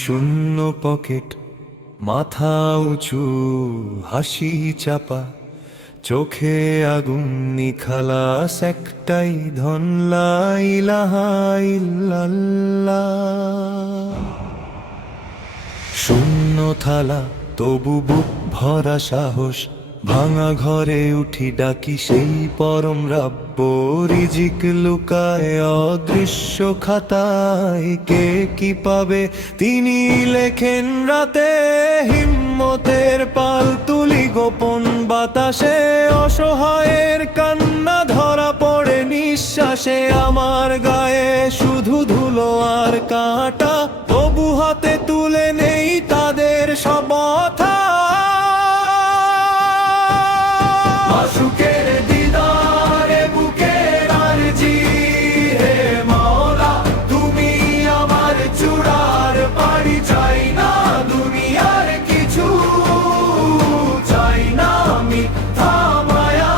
শূন্য পকেট, মাথা উঁচু, হাসি চাপা, চোখে আগুন নিখালাস একটাই ধন, লা ইলাহা ইল্লাল্লাহ। শূন্য থালা তবু বুক ভরা সাহস, ভাঙা ঘরে উঠি ডাকি সেই পরম রাব্য। রিজিক লুকায় অদৃশ্য খাতায়, কে কি পাবে তিনি লেখেন রাতে। হিম্মতের পাল তুলি গোপন বাতাসে, অসহায়ের কান্না ধরা পড়ে নিঃশ্বাসে। আমার গায়ে শুধু ধুলো আর কাঁটা, তবু হাতে তুলে নেই তাদের সবথা। মাশুকের দিদারে বুকের আরজি, হে মাওলা তুমি আমার চূড়ার পাড়ি। চাই না দুনিয়ার কিছু, চাই না মিথ্যা মায়া,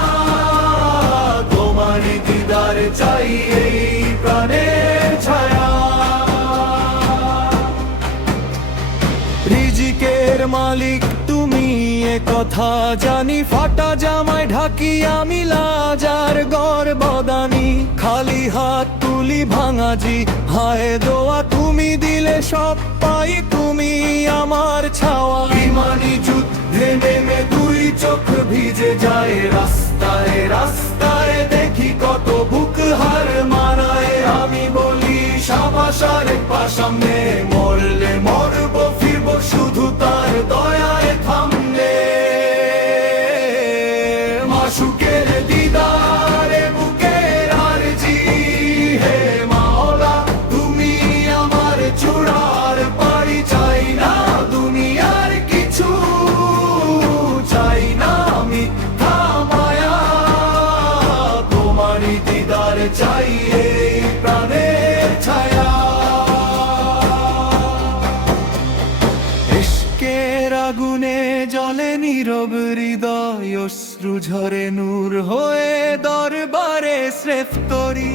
তোমারই দিদার চাই এই প্রাণের ছায়া। রিজিকের মালিক তুমি এ কথা জানি, ফাটা জামায় ঢাকি আমি লাজার গর্বদানি। খালি হাত তুলি ভাঙাজি, হায় দোয়া তুমি দিলে সব পাই, তুমি আমার ছাওয়া। ইমানি যুদ্ধে নেমে দুই চোখ ভিজে যায়, রাস্তায় রাস্তায় দেখি কত বুক হার মানায়। আমি বলি সাবাস আরেক পা সামনে, মরলে মরব ফিরব শুধু তার দয়ায় থামলে। মাশুকের দিদারে বুকের আরজি, হে মাওলা তুমি আমার চূড়ার পাড়ি। চাই না দুনিয়ার কিছু, চাই না মিথ্যা মায়া, তোমারই দিদার চাই এই প্রাণের ছায়া। ইশকের আগুনে জ্বলে নীরব হৃদয়, অশ্রু ঝরে নূর হয়ে দরবারে স্রেফ তরি।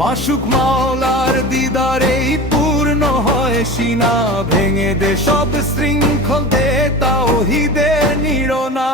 মাশুক মাওলার দিদারেই পূর্ণ হয় সিনা, ভেঙে দে সব শৃঙ্খল, দে তাওহীদের নিরনা।